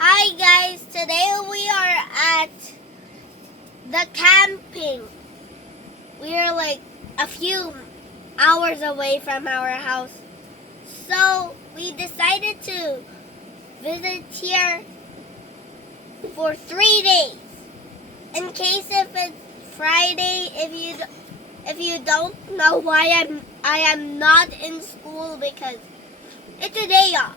Hi guys, today we are at the camping. We are like a few hours away from our house. So we decided to visit here for 3 days. In case if it's Friday, if you don't know why I am not in school because it's a day off.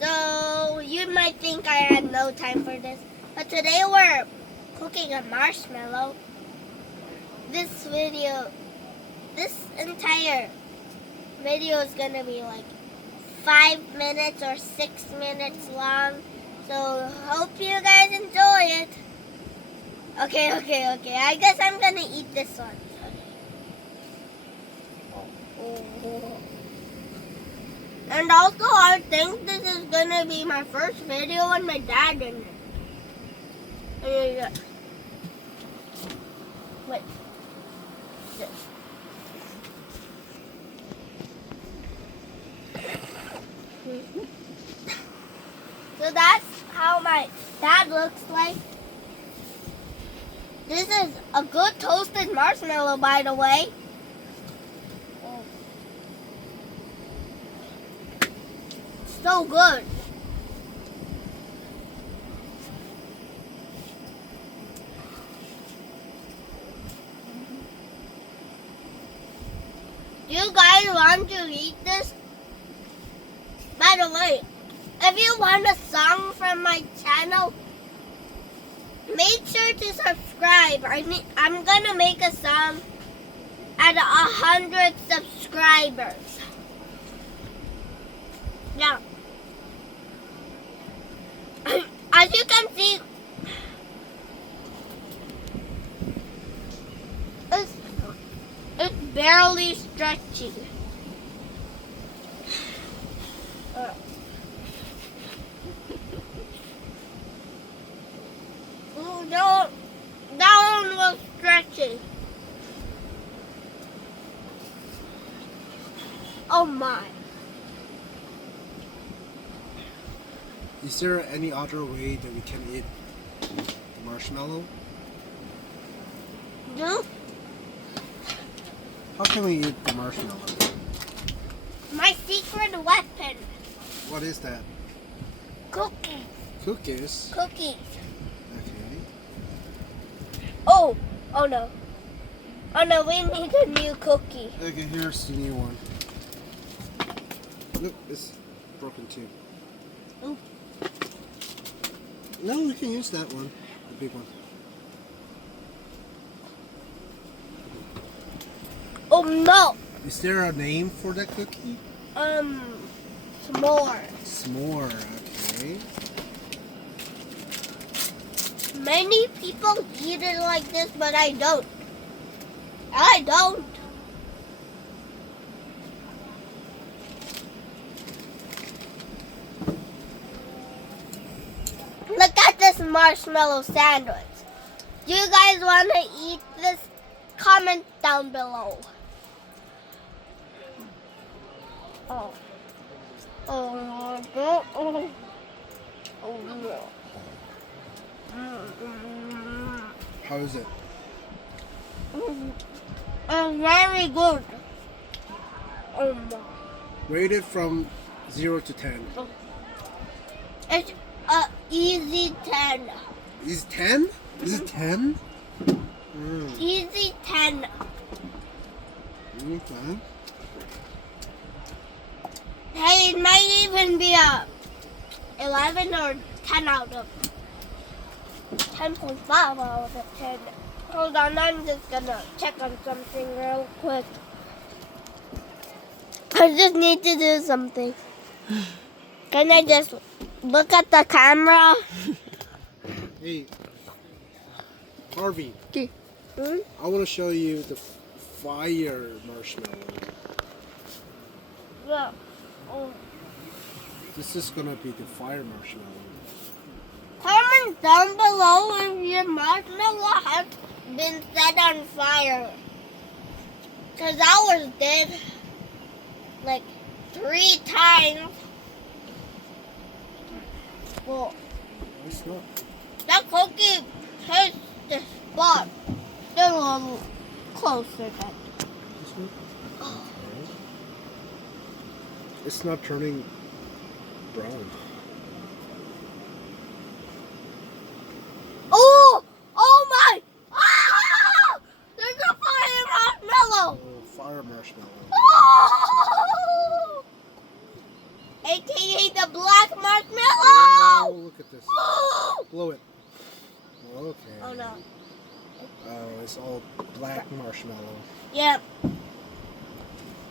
So you might think I had no time for this, but today we're cooking a marshmallow. This entire video is gonna be like 5 minutes or 6 minutes long. So hope you guys enjoy it. Okay. I guess I'm gonna eat this one. Okay. And also, I think this is gonna be my first video with my dad in it. Wait. So that's how my dad looks like. This is a good toasted marshmallow, by the way. So good. Do you guys want to eat this? By the way, if you want a song from my channel, make sure to subscribe. I'm gonna make a song at 100 subscribers. Yeah. As you can see, it's barely stretching. No, that one was stretching. Oh my. Is there any other way that we can eat the marshmallow? No? How can we eat the marshmallow? My secret weapon. What is that? Cookies. Cookies? Cookies. Okay. Oh no. Oh no, we need a new cookie. Okay, here's the new one. Look, it's broken too. Ooh. No, we can use that one. The big one. Oh no. Is there a name for that cookie? S'more. S'more, okay. Many people eat it like this, but I don't. I don't. Look at this marshmallow sandwich. Do you guys want to eat this? Comment down below. Oh. Oh no. How is it? Very good. Oh no. Rate it from 0 to 10. It's easy 10. Is it 10? Is it 10? Easy 10. Okay. Hey, it might even be a 11 or 10 out of 10.5 out of 10. Hold on, I'm just gonna check on something real quick. I just need to do something. Can I just look at the camera? Hey, Harvey. Hmm? I want to show you the fire marshmallow. Yeah. Oh. This is gonna be the fire marshmallow. Comment down below if your marshmallow has been set on fire. Because ours did. Like 3 times. Well, It's not. that cookie hits the spot. They're a little closer then. It's not. Okay. It's not turning brown. Oh! Oh my! Ah! There's a fire marshmallow! Oh, fire marshmallow. Oh! AKA the black Oh, marshmallow! look at this. Oh, Blow it. Okay. oh no. Oh, it's all black marshmallow. Yep.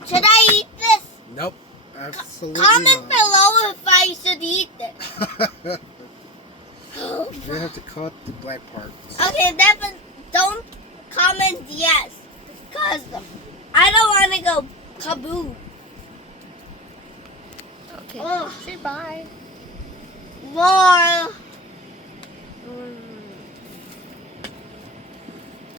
Should I eat this? Nope. Absolutely Comment not. below if I should eat this. You have to cut the black parts. Okay, don't comment yes. Because I don't want to go kaboom. Okay. Oh. Say bye.